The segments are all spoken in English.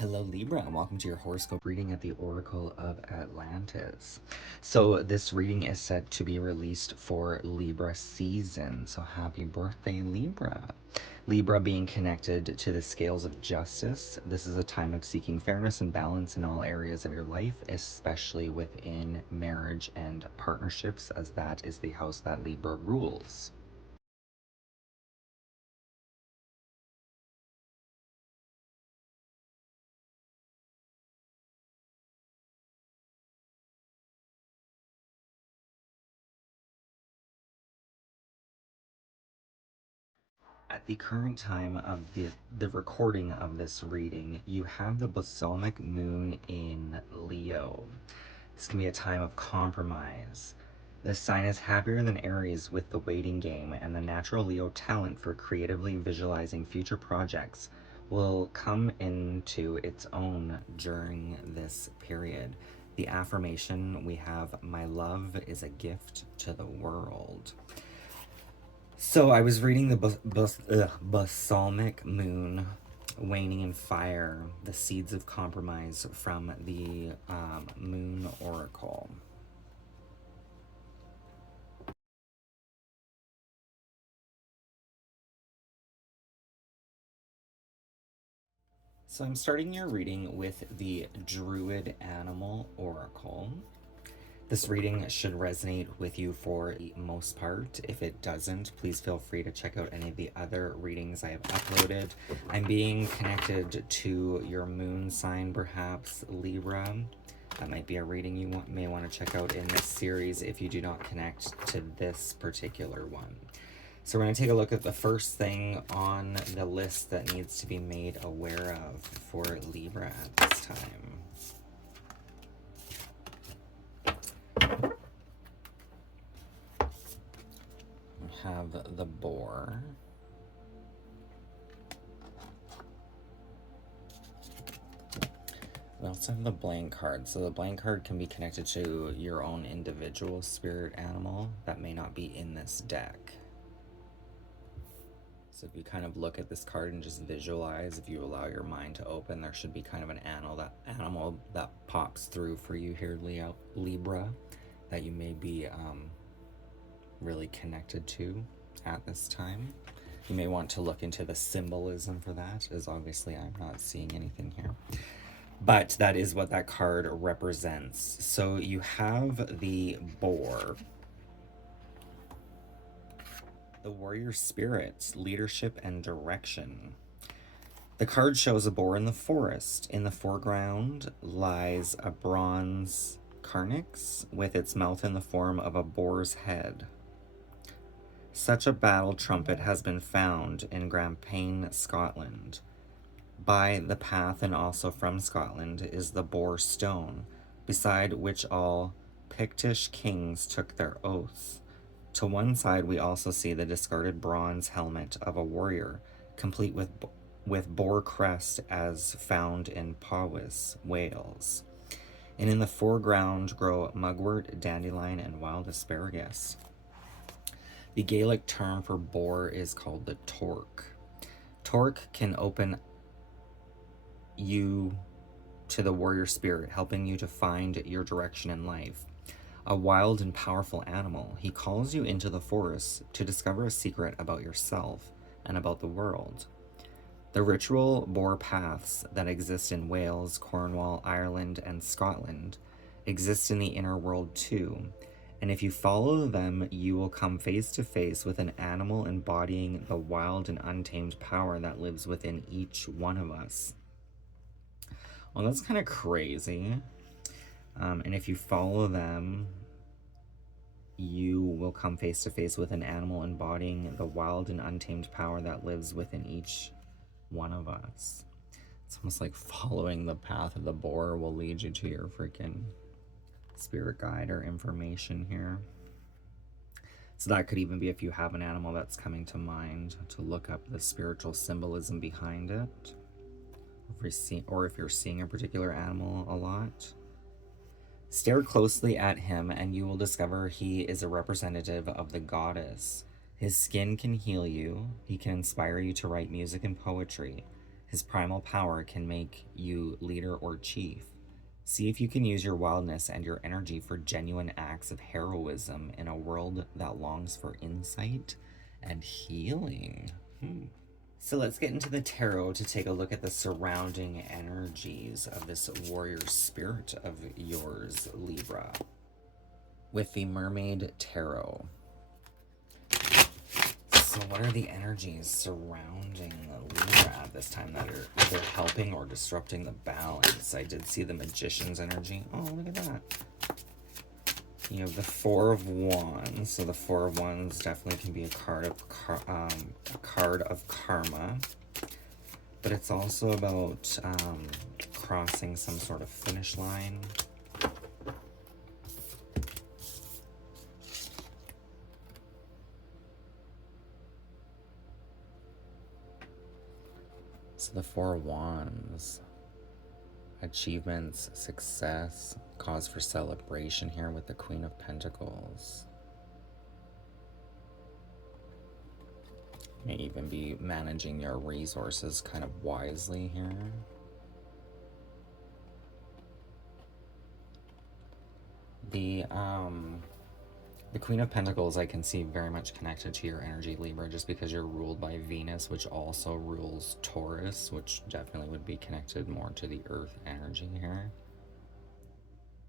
Hello Libra, and welcome to your horoscope reading at the Oracle of Atlantis. So this reading is set to be released for Libra season. So happy birthday, Libra. Libra being connected to the scales of justice. This is a time of seeking fairness and balance in all areas of your life, especially within marriage and partnerships, as that is the house that Libra rules. At the current time of the recording of this reading, you have the balsamic moon in Leo. This can be a time of compromise. This sign is happier than Aries with the waiting game, and the natural Leo talent for creatively visualizing future projects will come into its own during this period. The affirmation we have, my love is a gift to the world. So I was reading the balsamic moon, waning in fire, the seeds of compromise from the moon oracle. So I'm starting your reading with the Druid Animal Oracle. This reading should resonate with you for the most part. If it doesn't, please feel free to check out any of the other readings I have uploaded. I'm being connected to your moon sign, perhaps Libra. That might be a reading you may want to check out in this series if you do not connect to this particular one. So we're going to take a look at the first thing on the list that needs to be made aware of for Libra at this time. We have the boar. We also have the blank card. So the blank card can be connected to your own individual spirit animal that may not be in this deck. So if you kind of look at this card and just visualize, if you allow your mind to open, there should be kind of an animal that pops through for you here, Libra, that you may be really connected to at this time. You may want to look into the symbolism for that, as obviously I'm not seeing anything here. But that is what that card represents. So you have the boar. The warrior spirit, leadership and direction. The card shows a boar in the forest. In the foreground lies a bronze carnix with its mouth in the form of a boar's head. Such a battle trumpet has been found in Grampian, Scotland. By the path and also from Scotland is the boar stone, beside which all Pictish kings took their oaths. To one side we also see the discarded bronze helmet of a warrior, complete with boar crest as found in Powys, Wales. And in the foreground grow mugwort, dandelion, and wild asparagus. The Gaelic term for boar is called the torque. Torque can open you to the warrior spirit, helping you to find your direction in life. A wild and powerful animal, he calls you into the forest to discover a secret about yourself and about the world. The ritual boar paths that exist in Wales, Cornwall, Ireland, and Scotland exist in the inner world too, and if you follow them, you will come face to face with an animal embodying the wild and untamed power that lives within each one of us. Well, that's kind of crazy. And if you follow them, you will come face to face with an animal embodying the wild and untamed power that lives within each one of us. It's almost like following the path of the boar will lead you to your freaking spirit guide or information here. So that could even be if you have an animal that's coming to mind, to look up the spiritual symbolism behind it. Or if you're seeing a particular animal a lot. Stare closely at him and you will discover he is a representative of the goddess. His skin can heal you. He can inspire you to write music and poetry. His primal power can make you leader or chief. See if you can use your wildness and your energy for genuine acts of heroism in a world that longs for insight and healing. So let's get into the tarot to take a look at the surrounding energies of this warrior spirit of yours, Libra, with the Mermaid Tarot. So what are the energies surrounding Libra at this time that are either helping or disrupting the balance? I did see the Magician's energy. Oh, look at that. You have the Four of Wands. So the Four of Wands definitely can be a card of karma. But it's also about crossing some sort of finish line. So the Four of Wands, achievements, success, cause for celebration here with the Queen of Pentacles. May even be managing your resources kind of wisely here. The Queen of Pentacles I can see very much connected to your energy, Libra, just because you're ruled by Venus, which also rules Taurus, which definitely would be connected more to the Earth energy here.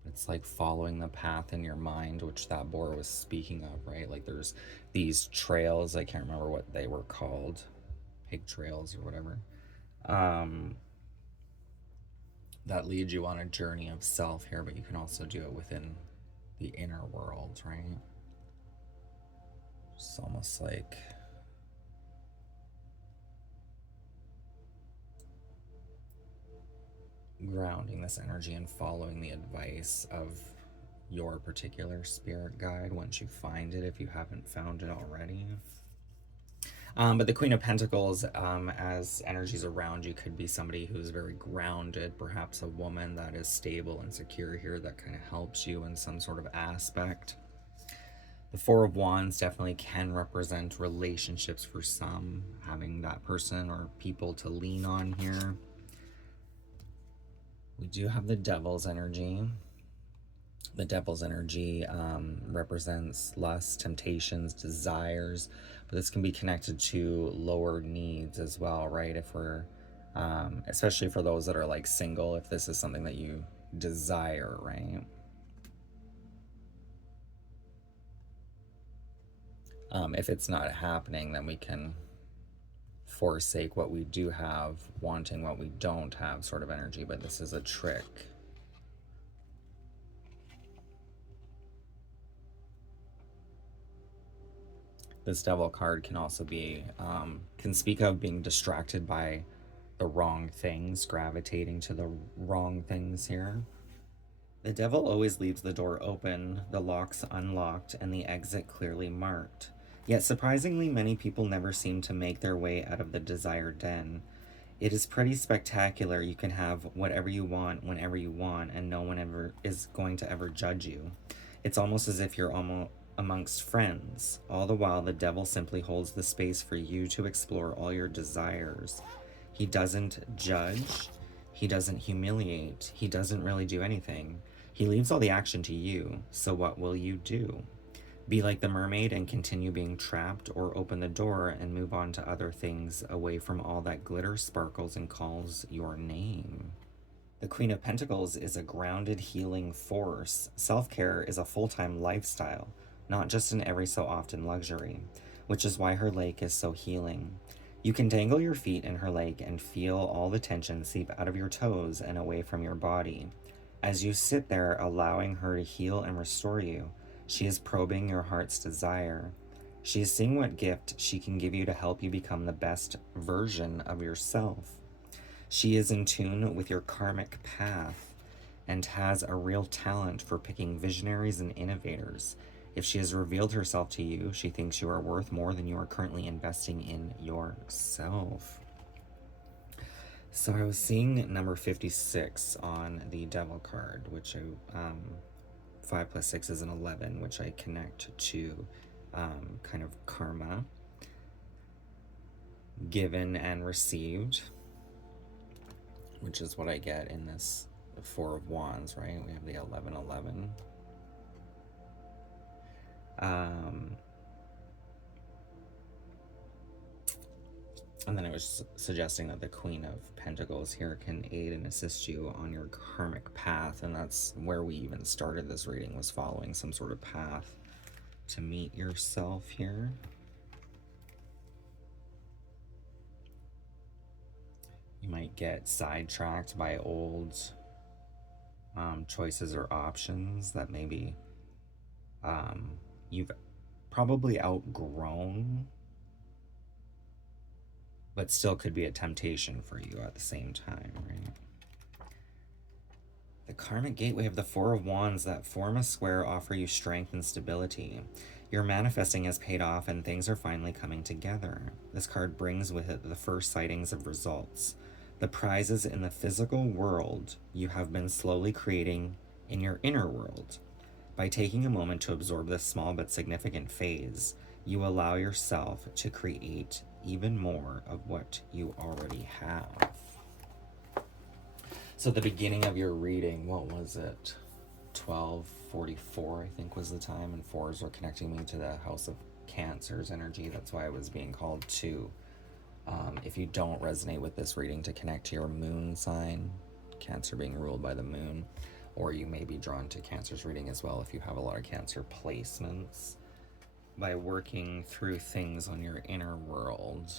It's like following the path in your mind, which that boar was speaking of, right? Like there's these trails, I can't remember what they were called, pig trails or whatever, that lead you on a journey of self here, but you can also do it within the inner world, right? It's almost like grounding this energy and following the advice of your particular spirit guide once you find it, if you haven't found it already. But the Queen of Pentacles, as energies around you, could be somebody who's very grounded, perhaps a woman that is stable and secure here that kind of helps you in some sort of aspect. The Four of Wands definitely can represent relationships for some, having that person or people to lean on here. We do have the Devil's energy. The Devil's energy represents lust, temptations, desires, but this can be connected to lower needs as well, right? If we're, especially for those that are like single, if this is something that you desire, right? If it's not happening, then we can forsake what we do have, wanting what we don't have sort of energy, but this is a trick. This Devil card can also be, can speak of being distracted by the wrong things, gravitating to the wrong things here. The Devil always leaves the door open, the locks unlocked, and the exit clearly marked. Yet surprisingly, many people never seem to make their way out of the desired den. It is pretty spectacular. You can have whatever you want, whenever you want, and no one ever is going to ever judge you. It's almost as if you're amongst friends. All the while, the Devil simply holds the space for you to explore all your desires. He doesn't judge. He doesn't humiliate. He doesn't really do anything. He leaves all the action to you. So what will you do? Be like the mermaid and continue being trapped, or open the door and move on to other things away from all that glitters, sparkles, and calls your name? The Queen of Pentacles is a grounded, healing force. Self-care is a full-time lifestyle, not just an every so often luxury, which is why her lake is so healing. You can dangle your feet in her lake and feel all the tension seep out of your toes and away from your body. As you sit there, allowing her to heal and restore you, she is probing your heart's desire. She is seeing what gift she can give you to help you become the best version of yourself. She is in tune with your karmic path and has a real talent for picking visionaries and innovators. If she has revealed herself to you, she thinks you are worth more than you are currently investing in yourself. So I was seeing number 56 on the Devil card, which 5 plus 6 is an 11, which I connect to kind of karma, given and received. which is what I get in this Four of Wands, right? We have the 1111. And then it was suggesting that the Queen of Pentacles here can aid and assist you on your karmic path. And that's where we even started this reading, was following some sort of path to meet yourself here. You might get sidetracked by old choices or options that maybe you've probably outgrown, but still could be a temptation for you at the same time, right? The karmic gateway of the Four of Wands that form a square offer you strength and stability. Your manifesting has paid off and things are finally coming together. This card brings with it the first sightings of results. The prizes in the physical world you have been slowly creating in your inner world. By taking a moment to absorb this small but significant phase, you allow yourself to create even more of what you already have. So the beginning of your reading, what was it? 12:44, I think, was the time, and fours were connecting me to the House of Cancer's energy. That's why I was being called to, if you don't resonate with this reading, to connect to your moon sign, Cancer being ruled by the moon, or you may be drawn to Cancer's reading as well if you have a lot of Cancer placements, by working through things on your inner world,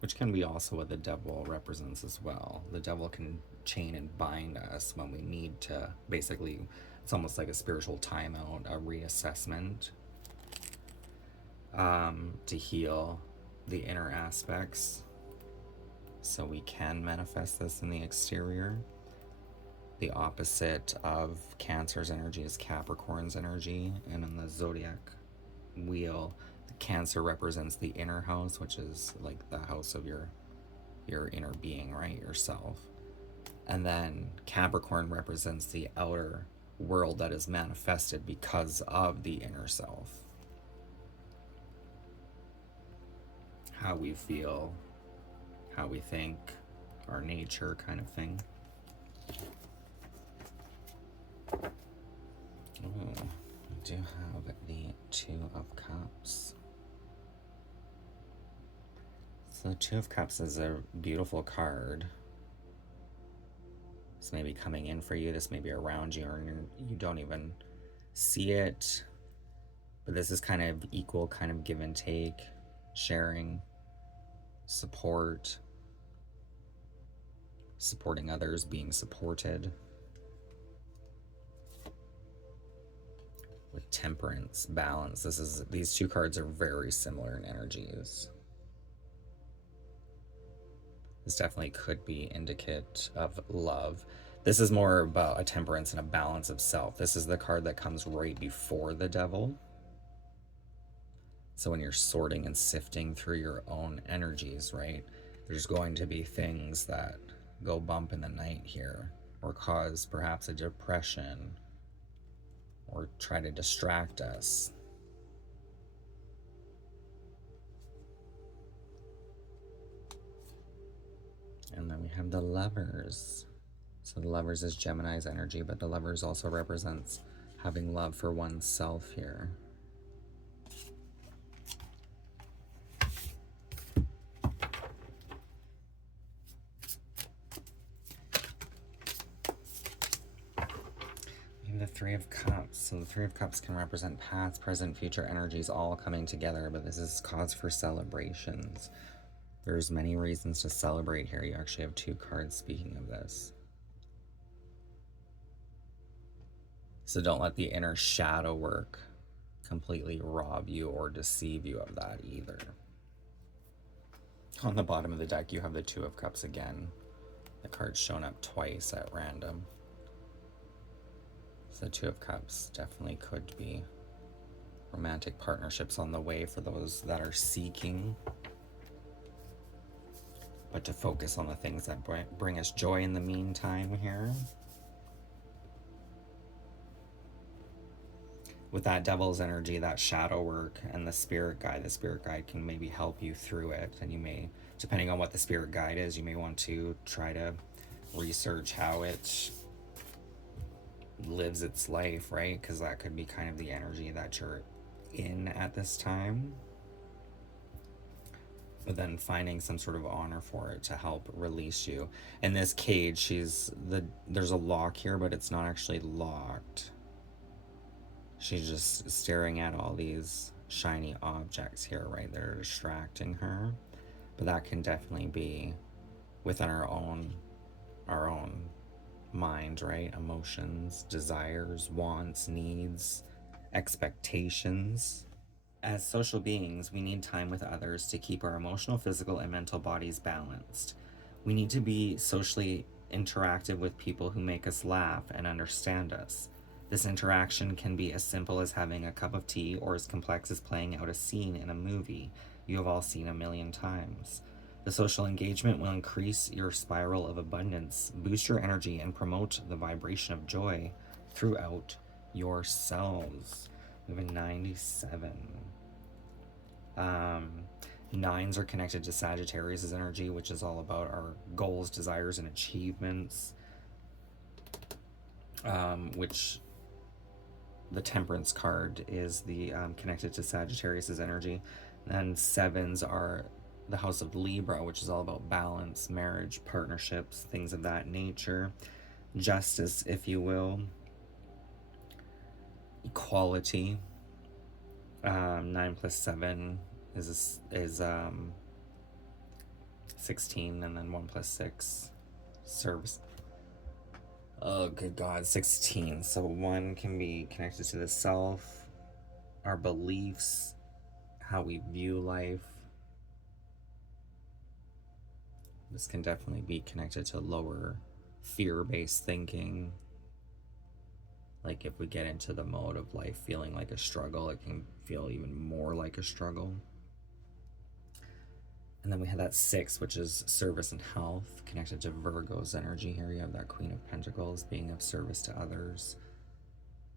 which can be also what the devil represents as well. The devil can chain and bind us when we need to, basically, it's almost like a spiritual timeout, a reassessment, to heal the inner aspects so we can manifest this in the exterior. The opposite of Cancer's energy is Capricorn's energy, and in the zodiac wheel, Cancer represents the inner house, which is like the house of your inner being, right? Yourself. And then Capricorn represents the outer world that is manifested because of the inner self. How we feel, how we think, our nature kind of thing. Ooh, we do have the Two of Cups. So the Two of Cups is a beautiful card. This may be coming in for you, this may be around you, or you don't even see it. But this is kind of equal, kind of give and take, sharing, support, supporting others, being supported. With Temperance, balance. These two cards are very similar in energies. This definitely could be indicate of love. This is more about a temperance and a balance of self. This is the card that comes right before the Devil. So when you're sorting and sifting through your own energies, right, there's going to be things that go bump in the night here, or cause perhaps a depression, or try to distract us. And then we have the Lovers. So the Lovers is Gemini's energy, but the Lovers also represents having love for oneself here. We have the Three of Cups. So the Three of Cups can represent past, present, future energies all coming together, but this is cause for celebrations. There's many reasons to celebrate here. You actually have two cards speaking of this. So don't let the inner shadow work completely rob you or deceive you of that either. On the bottom of the deck, you have the Two of Cups again. The card's shown up twice at random. So the Two of Cups definitely could be romantic partnerships on the way for those that are seeking. But to focus on the things that bring us joy in the meantime here. With that Devil's energy, that shadow work, and the Spirit Guide can maybe help you through it. And you may, depending on what the Spirit Guide is, you may want to try to research how it lives its life, right? Because that could be kind of the energy that you're in at this time. But then finding some sort of honor for it to help release you. In this cage, there's a lock here, but it's not actually locked. She's just staring at all these shiny objects here, right? They're distracting her. But that can definitely be within our own mind, right? Emotions, desires, wants, needs, expectations. As social beings, we need time with others to keep our emotional, physical, and mental bodies balanced. We need to be socially interactive with people who make us laugh and understand us. This interaction can be as simple as having a cup of tea or as complex as playing out a scene in a movie you have all seen a million times. The social engagement will increase your spiral of abundance, boost your energy, and promote the vibration of joy throughout yourselves. We have a 97. Nines are connected to Sagittarius' energy, which is all about our goals, desires, and achievements. Which the Temperance card is the connected to Sagittarius' energy. And sevens are the house of Libra, which is all about balance, marriage, partnerships, things of that nature. Justice, if you will. Equality. 9 plus 7 is 16, and then 1 plus 6 serves. Oh, good God, 16. So 1 can be connected to the self, our beliefs, how we view life. This can definitely be connected to lower fear-based thinking. Like if we get into the mode of life feeling like a struggle, it can feel even more like a struggle. And then we have that 6, which is service and health, connected to Virgo's energy. Here you have that Queen of Pentacles, being of service to others,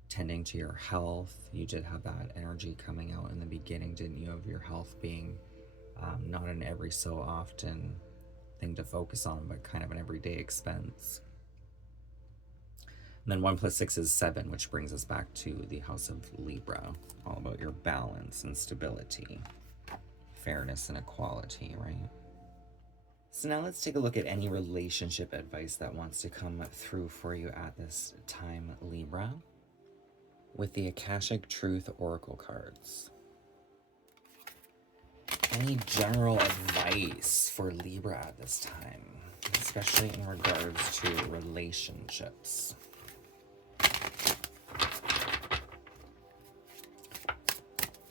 tending to your health. You did have that energy coming out in the beginning, didn't you, of your health being not an every so often thing to focus on, but kind of an everyday expense. And then 1 plus 6 is 7, which brings us back to the house of Libra, all about your balance and stability, fairness and equality, right? So now let's take a look at any relationship advice that wants to come through for you at this time, Libra, with the Akashic Truth Oracle cards. Any general advice for Libra at this time, especially in regards to relationships?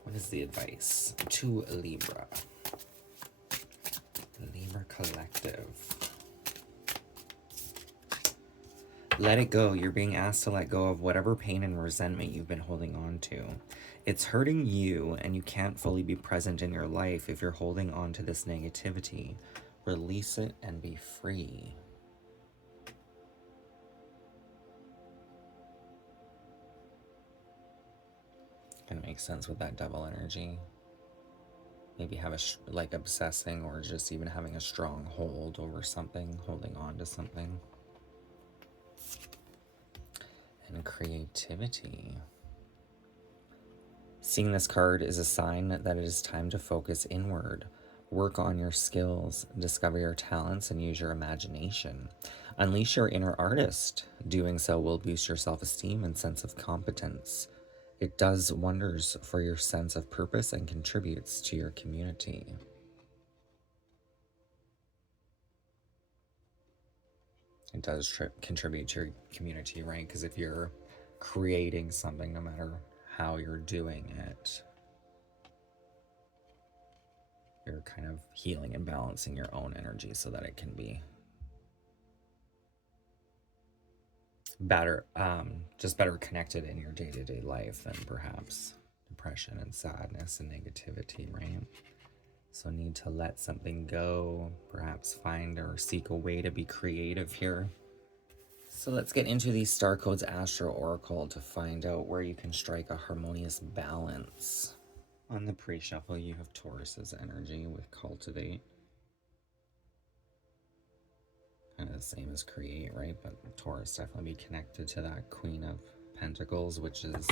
What is the advice to Libra? Libra Collective. Let it go. You're being asked to let go of whatever pain and resentment you've been holding on to. It's hurting you, and you can't fully be present in your life if you're holding on to this negativity. Release it and be free. Kind of makes sense with that Devil energy. Maybe have like obsessing, or just even having a strong hold over something, holding on to something. And creativity. Seeing this card is a sign that it is time to focus inward. Work on your skills, discover your talents, and use your imagination. Unleash your inner artist. Doing so will boost your self-esteem and sense of competence. It does wonders for your sense of purpose and contributes to your community. It does contribute to your community, right? Because if you're creating something, no matter how you're doing it, you're kind of healing and balancing your own energy so that it can be better, just better connected in your day-to-day life than perhaps depression and sadness and negativity, right? So need to let something go, perhaps find or seek a way to be creative here. So let's get into the Star Codes Astro Oracle to find out where you can strike a harmonious balance. On the pre-shuffle, you have Taurus's energy with Cultivate. Kind of the same as create, right? But Taurus definitely be connected to that Queen of Pentacles, which is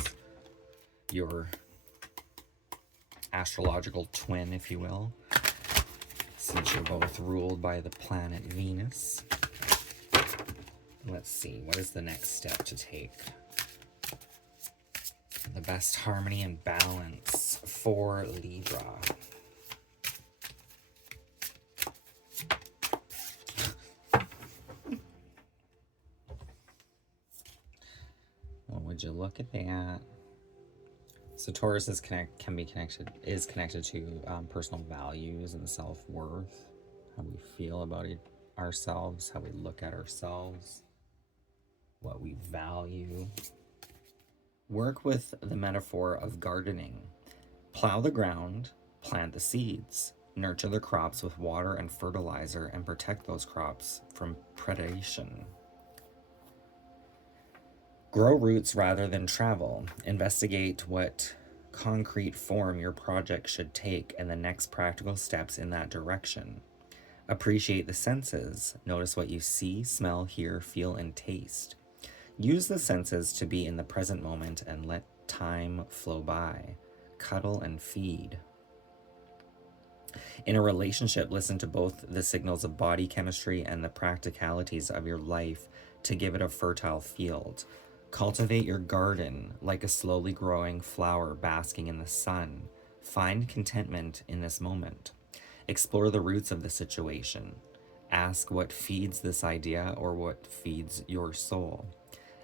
your astrological twin, if you will, since you're both ruled by the planet Venus. Let's see, what is the next step to take? The best harmony and balance for Libra. Well, would you look at that? So Taurus is connected to personal values and self-worth, how we feel about ourselves, how we look at ourselves, what we value. Work with the metaphor of gardening. Plow the ground, plant the seeds, nurture the crops with water and fertilizer, and protect those crops from predation. Grow roots rather than travel. Investigate what concrete form your project should take and the next practical steps in that direction. Appreciate the senses. Notice what you see, smell, hear, feel, and taste. Use the senses to be in the present moment and let time flow by. Cuddle and feed. In a relationship, listen to both the signals of body chemistry and the practicalities of your life to give it a fertile field. Cultivate your garden like a slowly growing flower basking in the sun. Find contentment in this moment. Explore the roots of the situation. Ask what feeds this idea or what feeds your soul.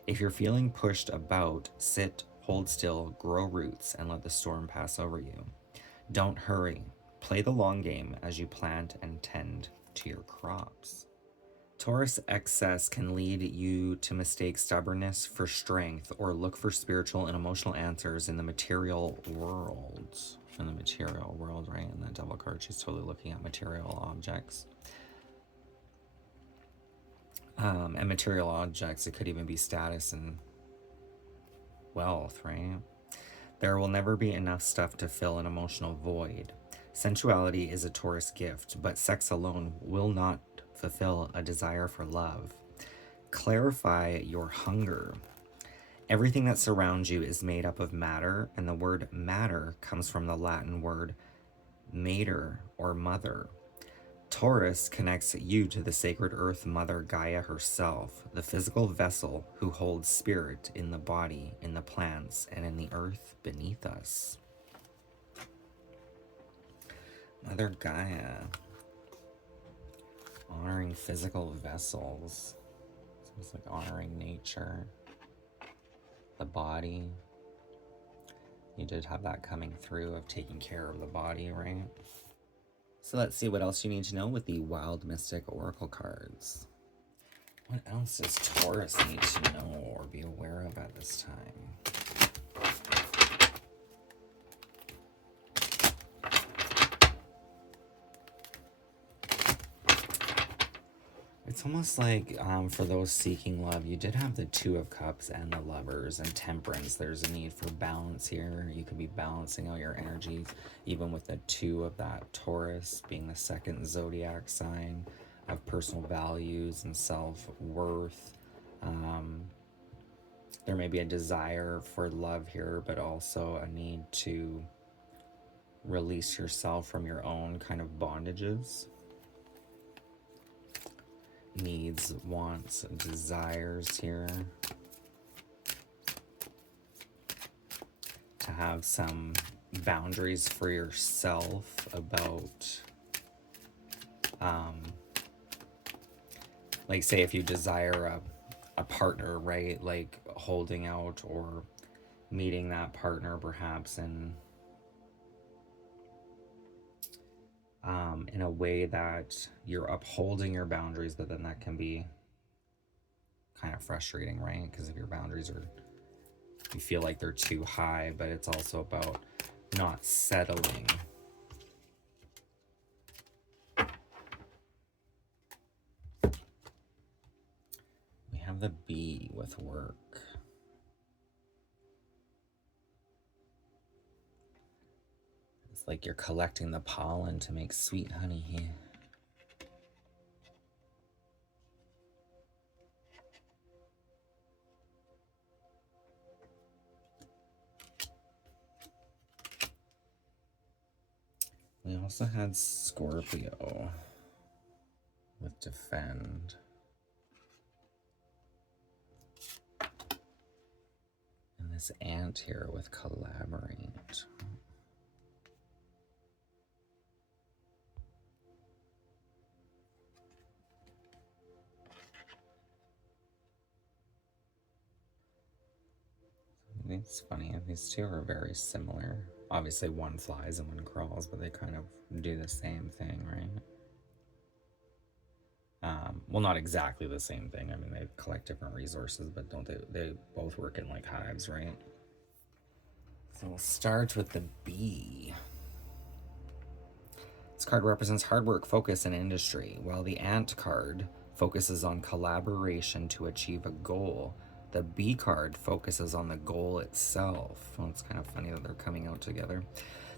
If you're feeling pushed about, sit, hold still, grow roots, and let the storm pass over you. Don't hurry. Play the long game as you plant and tend to your crops. Taurus excess can lead you to mistake stubbornness for strength or look for spiritual and emotional answers in the material world. In the material world, right? In that Devil card, she's totally looking at material objects. And material objects, it could even be status and wealth, right? There will never be enough stuff to fill an emotional void. Sensuality is a Taurus gift, but sex alone will not fulfill a desire for love. Clarify your hunger. Everything that surrounds you is made up of matter, and the word matter comes from the Latin word mater or mother. Taurus connects you to the sacred earth mother Gaia herself, the physical vessel who holds spirit in the body, in the plants, and in the earth beneath us. Mother Gaia. Honoring physical vessels. It's like honoring nature. The body. You did have that coming through of taking care of the body, right? So let's see what else you need to know with the Wild Mystic Oracle cards. What else does Taurus need to know or be aware of at this time? It's almost like for those seeking love, you did have the Two of Cups and the Lovers and Temperance. There's a need for balance here. You could be balancing out your energies, even with the two of that Taurus being the second zodiac sign of personal values and self-worth. There may be a desire for love here, but also a need to release yourself from your own kind of bondages. Needs, wants, desires here. To have some boundaries for yourself about, like say if you desire a partner, right? Like holding out or meeting that partner perhaps in a way that you're upholding your boundaries, but then that can be kind of frustrating, right? Because if your boundaries are, you feel like they're too high, but it's also about not settling. We have the bee with work. It's like you're collecting the pollen to make sweet honey here. also had Scorpio with defend. And this ant here with collaborate. It's funny, these two are very similar. Obviously one flies and one crawls, but they kind of do the same thing, right? Well, not exactly the same thing. I mean, they collect different resources, but don't they both work in like hives, right? So we'll start with the bee. This card represents hard work, focus, and industry, while the ant card focuses on collaboration to achieve a goal. The bee card focuses on the goal itself. Well, it's kind of funny that they're coming out together.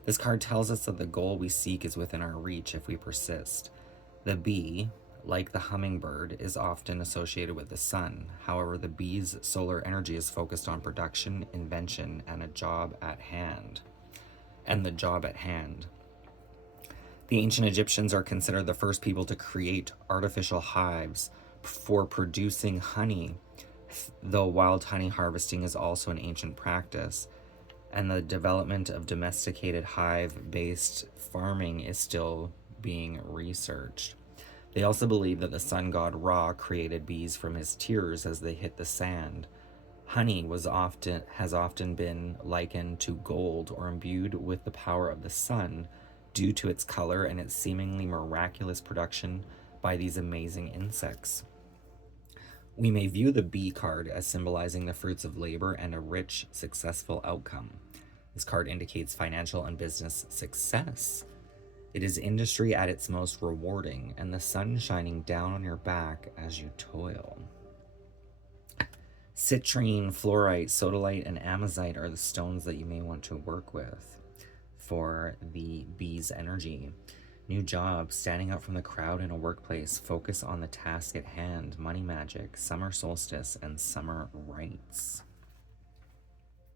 This card tells us that the goal we seek is within our reach if we persist. The bee, like the hummingbird, is often associated with the sun. However, the bee's solar energy is focused on production, invention, and the job at hand. The ancient Egyptians are considered the first people to create artificial hives for producing honey, though wild honey harvesting is also an ancient practice, and the development of domesticated hive-based farming is still being researched. They also believe that the sun god Ra created bees from his tears as they hit the sand. Honey has often been likened to gold or imbued with the power of the sun due to its color and its seemingly miraculous production by these amazing insects. We may view the bee card as symbolizing the fruits of labor and a rich, successful outcome. This card indicates financial and business success. It is industry at its most rewarding, and the sun shining down on your back as you toil. Citrine, fluorite, sodalite, and amazite are the stones that you may want to work with for the bee's energy. New job, standing out from the crowd in a workplace, focus on the task at hand, money magic, summer solstice, and summer rites.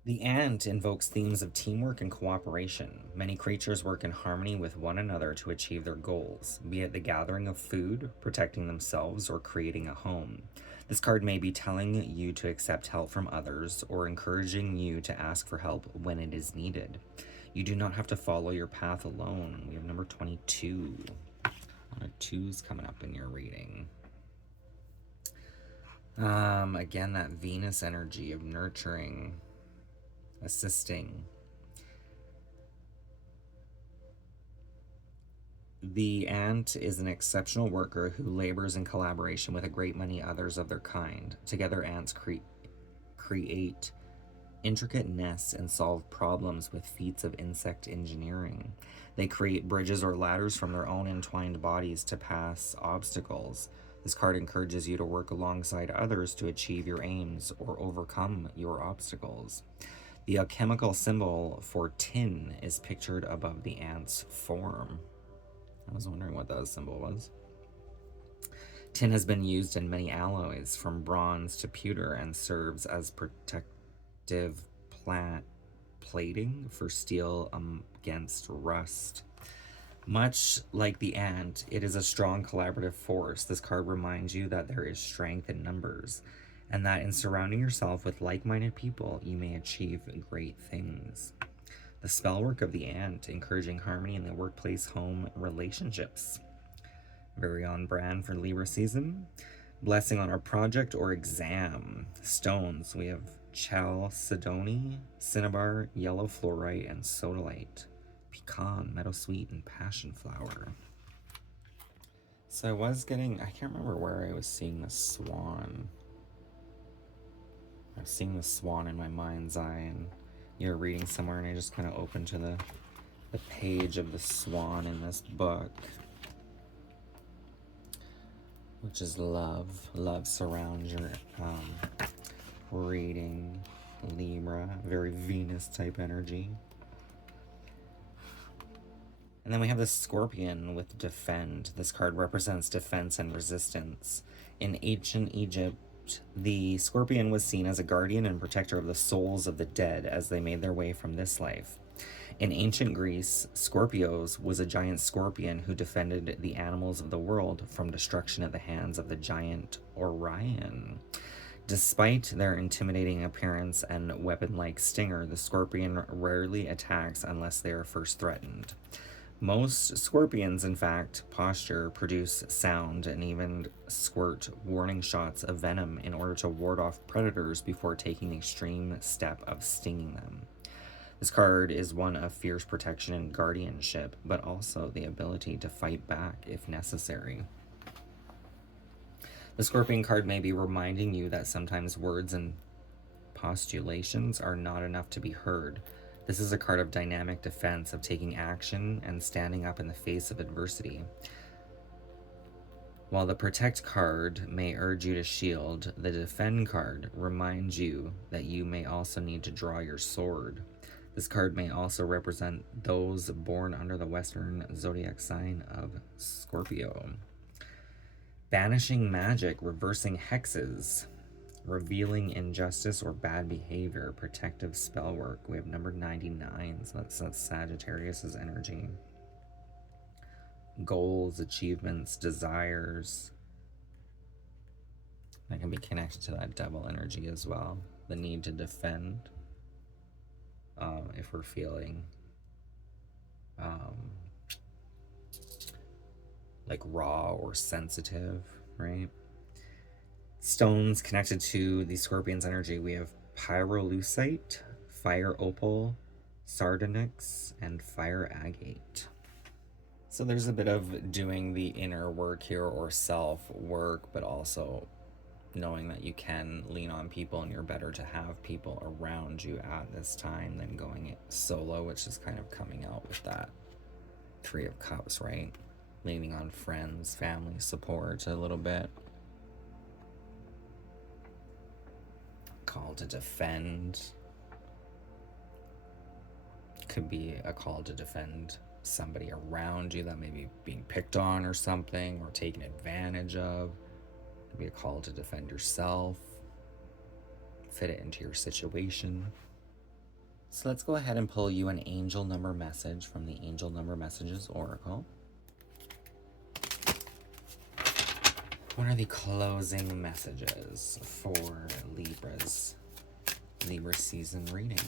The ant invokes themes of teamwork and cooperation. Many creatures work in harmony with one another to achieve their goals, be it the gathering of food, protecting themselves, or creating a home. This card may be telling you to accept help from others or encouraging you to ask for help when it is needed. You do not have to follow your path alone. We have number 22. A lot of twos coming up in your reading. Again, that Venus energy of nurturing, assisting. The ant is an exceptional worker who labors in collaboration with a great many others of their kind. Together, ants create intricate nests and solve problems with feats of insect engineering. They create bridges or ladders from their own entwined bodies to pass obstacles. This card encourages you to work alongside others to achieve your aims or overcome your obstacles. The alchemical symbol for tin is pictured above the ant's form. I was wondering what that symbol was. Tin has been used in many alloys, from bronze to pewter, and serves as protective plating for steel against rust. Much like the ant, it is a strong collaborative force. This card reminds you that there is strength in numbers, and that in surrounding yourself with like-minded people, you may achieve great things. The spellwork of the ant, encouraging harmony in the workplace, home, relationships. Very on brand for Libra season. Blessing on our project or exam. Stones, we have chalcedony, cinnabar, yellow fluorite, and sodalite. Pecan, meadowsweet, and passion flower. So I was getting, I can't remember where I was seeing the swan. I was seeing the swan in my mind's eye, and you're reading somewhere, and I just kind of opened to the page of the swan in this book, which is love. Love surrounds your reading, Libra, very Venus type energy. And then we have the scorpion with defend. This card represents defense and resistance. In ancient Egypt, the scorpion was seen as a guardian and protector of the souls of the dead as they made their way from this life. In ancient Greece, Scorpios was a giant scorpion who defended the animals of the world from destruction at the hands of the giant Orion. Despite their intimidating appearance and weapon-like stinger, the scorpion rarely attacks unless they are first threatened. Most scorpions, in fact, posture, produce sound, and even squirt warning shots of venom in order to ward off predators before taking the extreme step of stinging them. This card is one of fierce protection and guardianship, but also the ability to fight back if necessary. The Scorpion card may be reminding you that sometimes words and postulations are not enough to be heard. This is a card of dynamic defense, of taking action and standing up in the face of adversity. While the Protect card may urge you to shield, the Defend card reminds you that you may also need to draw your sword. This card may also represent those born under the Western zodiac sign of Scorpio. Banishing magic, reversing hexes, revealing injustice or bad behavior, protective spell work. We have number 99, so that's Sagittarius's energy. Goals, achievements, desires. That can be connected to that Devil energy as well. The need to defend. If we're feeling like raw or sensitive, right? Stones connected to the Scorpion's energy. We have Pyrolusite, Fire Opal, Sardonyx, and Fire Agate. So there's a bit of doing the inner work here, or self work, but also knowing that you can lean on people and you're better to have people around you at this time than going it solo, which is kind of coming out with that Three of Cups, right? Leaning on friends, family support a little bit. Call to defend. Could be a call to defend somebody around you that may be being picked on or something, or taken advantage of. Could be a call to defend yourself. Fit it into your situation. So let's go ahead and pull you an angel number message from the Angel Number Messages Oracle. What are the closing messages for Libra season reading?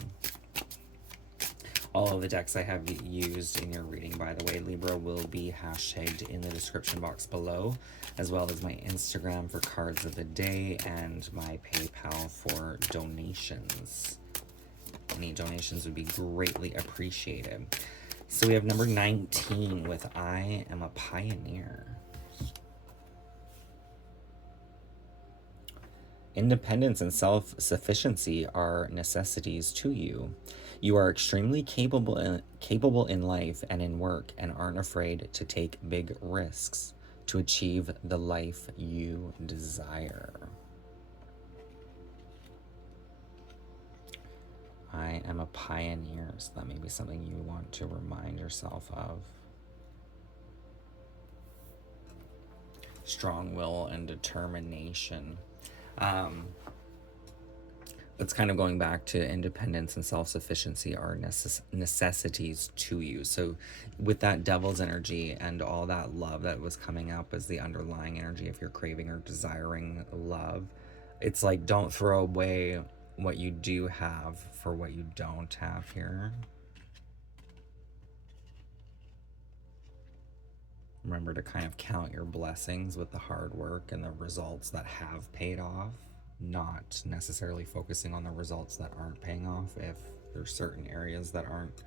All of the decks I have used in your reading, by the way, Libra, will be hashtagged in the description box below, as well as my Instagram for cards of the day and my PayPal for donations. Any donations would be greatly appreciated. So we have number 19 with I Am a Pioneer. Independence and self-sufficiency are necessities to you. You are extremely capable in life and in work, and aren't afraid to take big risks to achieve the life you desire. I am a pioneer, so that may be something you want to remind yourself of. Strong will and determination. It's kind of going back to independence and self-sufficiency are necessities to you. So with that Devil's energy and all that love that was coming up as the underlying energy, if you're craving or desiring love, it's like, don't throw away what you do have for what you don't have here. Remember to kind of count your blessings with the hard work and the results that have paid off, not necessarily focusing on the results that aren't paying off if there's certain areas that aren't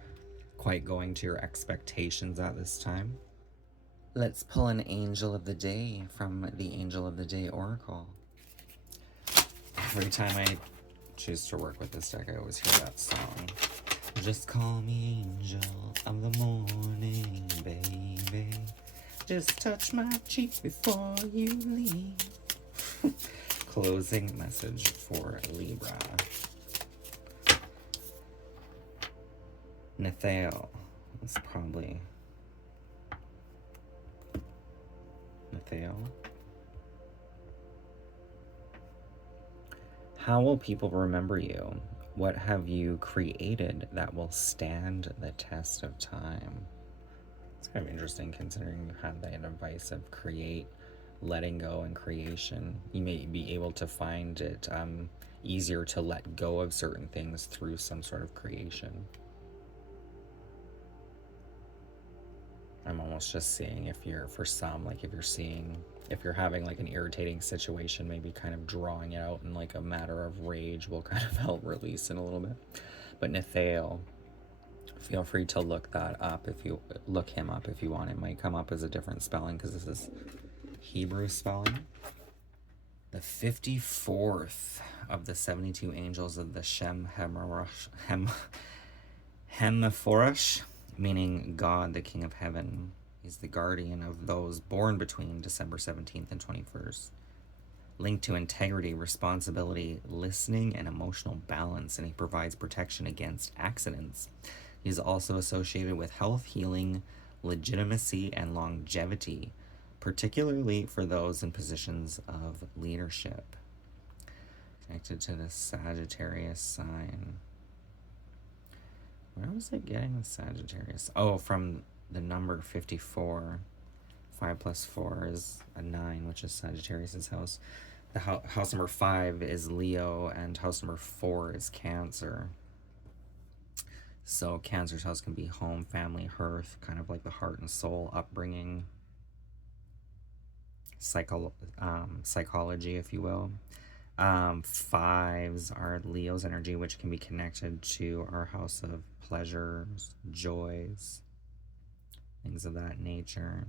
quite going to your expectations at this time. Let's pull an Angel of the Day from the Angel of the Day Oracle. Every time I choose to work with this deck, I always hear that song. Just call me Angel of the Morning, baby. Just touch my cheek before you leave. Closing message for Libra. Nethael. It's probably Nethael. How will people remember you? What have you created that will stand the test of time? It's kind of interesting considering you had that advice of create, letting go, and creation. You may be able to find it easier to let go of certain things through some sort of creation. I'm almost just seeing if you're, for some, like if you're having like an irritating situation, maybe kind of drawing it out in like a matter of rage will kind of help release it a little bit. But Nethael, feel free to look that up if you look him up if you want. It might come up as a different spelling because this is Hebrew spelling. The 54th of the 72 angels of the Shem Hemephorash, meaning God, the King of Heaven. He's the guardian of those born between December 17th and 21st. Linked to integrity, responsibility, listening, and emotional balance, and he provides protection against accidents. He's also associated with health, healing, legitimacy, and longevity, particularly for those in positions of leadership. Connected to the Sagittarius sign. Where was it getting the Sagittarius? Oh, from the number 54. 5 plus 4 is a 9, which is Sagittarius's house. The house number 5 is Leo, and house number 4 is Cancer. So Cancer's house can be home, family, hearth, kind of like the heart and soul, upbringing, psychology, if you will. 5s are Leo's energy, which can be connected to our house of pleasures, joys, things of that nature,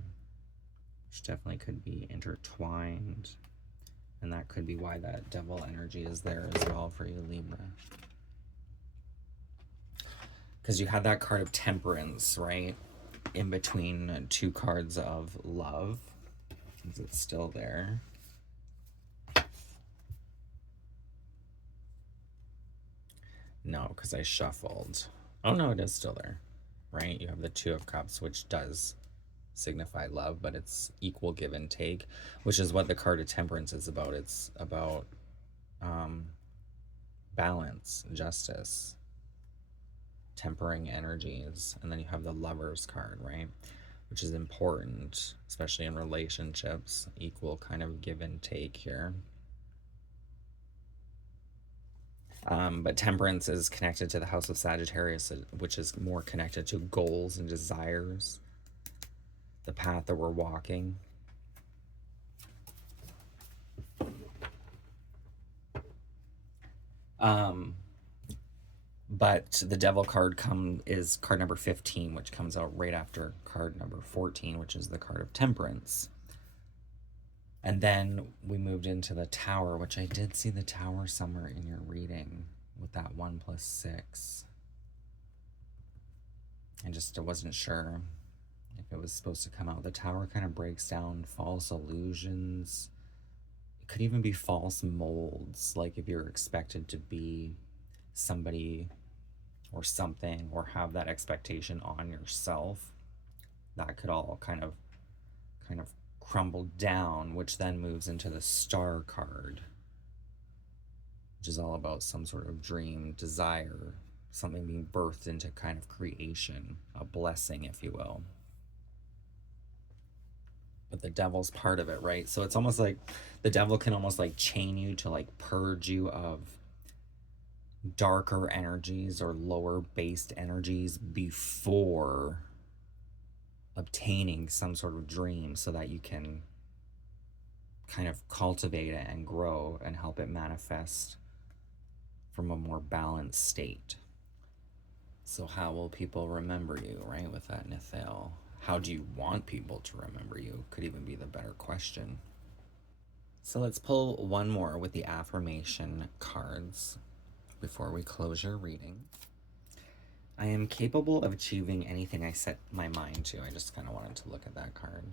which definitely could be intertwined. And that could be why that devil energy is there as well for you, Libra. Because you had that card of Temperance, right? In between 2 cards of love. Is it still there? No, because I shuffled. Oh no, it is still there, right? You have the 2 of Cups, which does signify love, but it's equal give and take, which is what the card of Temperance is about. It's about balance, justice, tempering energies. And then you have the Lover's card, right? Which is important, especially in relationships, equal kind of give and take here. But Temperance is connected to the house of Sagittarius, which is more connected to goals and desires, the path that we're walking. But the Devil card is card number 15, which comes out right after card number 14, which is the card of Temperance. And then we moved into the Tower, which I did see the Tower somewhere in your reading with that 1 plus 6. I wasn't sure if it was supposed to come out. The Tower kind of breaks down false illusions. It could even be false molds, like if you're expected to be somebody or something, or have that expectation on yourself. That could all kind of crumble down, which then moves into the Star card, which is all about some sort of dream, desire, something being birthed into kind of creation, a blessing, if you will. But the Devil's part of it, right? So it's almost like the Devil can almost like chain you to like purge you of darker energies or lower based energies before obtaining some sort of dream, so that you can kind of cultivate it and grow and help it manifest from a more balanced state. So how will people remember you, right, with that Nethael? How do you want people to remember you? Could even be the better question. So let's pull one more with the affirmation cards before we close your reading. I am capable of achieving anything I set my mind to. I just kind of wanted to look at that card.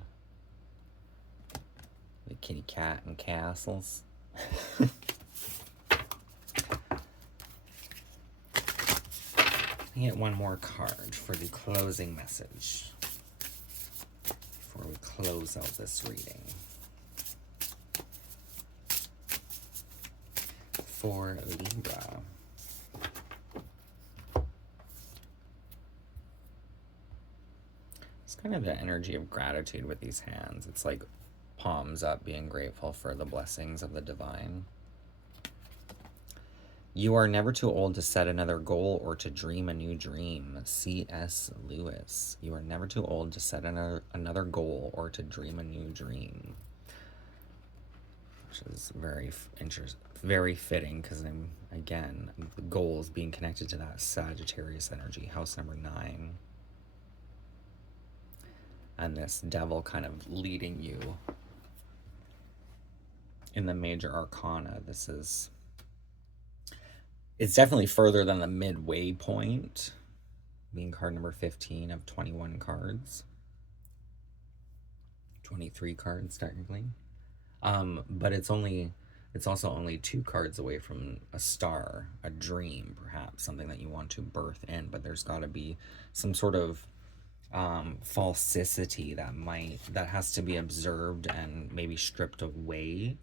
The kitty cat and castles. I get one more card for the closing message before we close out this reading. For Libra. kind of the energy of gratitude with these hands. It's like palms up, being grateful for the blessings of the divine. You are never too old to set another goal or to dream a new dream. C.S. Lewis. You are never too old to set another goal or to dream a new dream. Which is very fitting, because again, the goals being connected to that Sagittarius energy, house number 9. And this devil kind of leading you in the major arcana. It's definitely further than the midway point, being card number 15 of 21 cards. 23 cards, technically. But it's also only 2 cards away from a star, a dream, perhaps, something that you want to birth in. But there's got to be some sort of falsity that has to be observed and maybe stripped away,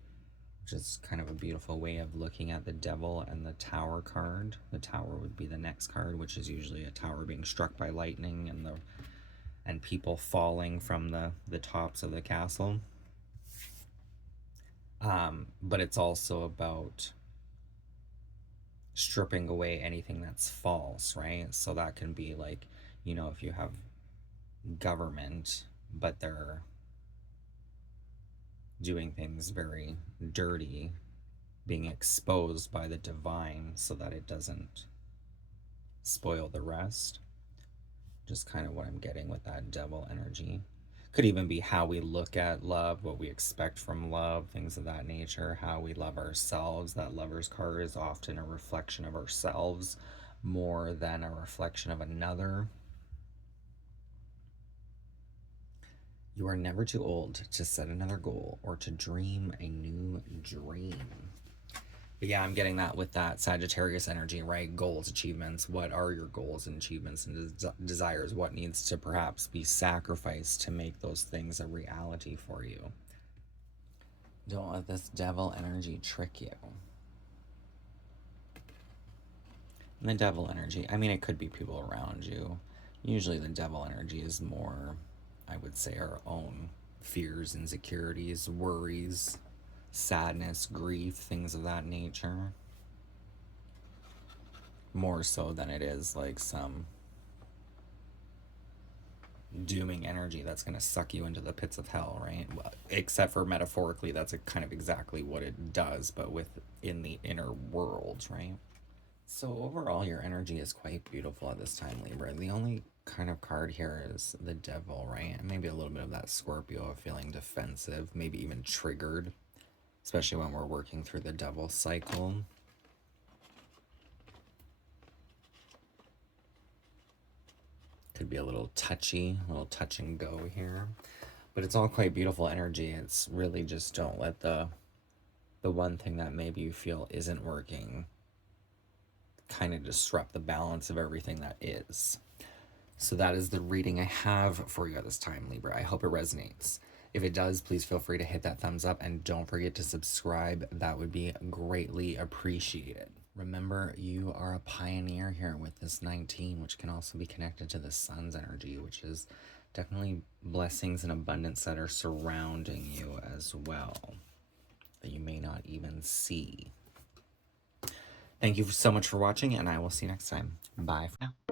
which is kind of a beautiful way of looking at the devil and the tower card. The tower would be the next card, which is usually a tower being struck by lightning and people falling from the tops of the castle. But it's also about stripping away anything that's false, right? So that can be like, if you have government, but they're doing things very dirty, being exposed by the divine so that it doesn't spoil the rest. Just kind of what I'm getting with that devil energy. Could even be how we look at love, what we expect from love, things of that nature, how we love ourselves. That Lover's card is often a reflection of ourselves more than a reflection of another. You are never too old to set another goal or to dream a new dream. But yeah, I'm getting that with that Sagittarius energy, right? Goals, achievements. What are your goals and achievements and desires? What needs to perhaps be sacrificed to make those things a reality for you? Don't let this devil energy trick you. And the devil energy, it could be people around you. Usually the devil energy is more, I would say, our own fears, insecurities, worries, sadness, grief, things of that nature. More so than it is like some dooming energy that's going to suck you into the pits of hell, right? Well, except for metaphorically, that's kind of exactly what it does, but in the inner world, right? So overall, your energy is quite beautiful at this time, Libra. The only kind of card here is the devil, right? And maybe a little bit of that Scorpio of feeling defensive, maybe even triggered, especially when we're working through the devil cycle. Could be a little touch and go here. But it's all quite beautiful energy. It's really just don't let the one thing that maybe you feel isn't working kind of disrupt the balance of everything that is. So that is the reading I have for you at this time, Libra. I hope it resonates. If it does, please feel free to hit that thumbs up and don't forget to subscribe. That would be greatly appreciated. Remember, you are a pioneer here with this 19, which can also be connected to the sun's energy, which is definitely blessings and abundance that are surrounding you as well, that you may not even see. Thank you so much for watching, and I will see you next time. Bye for now.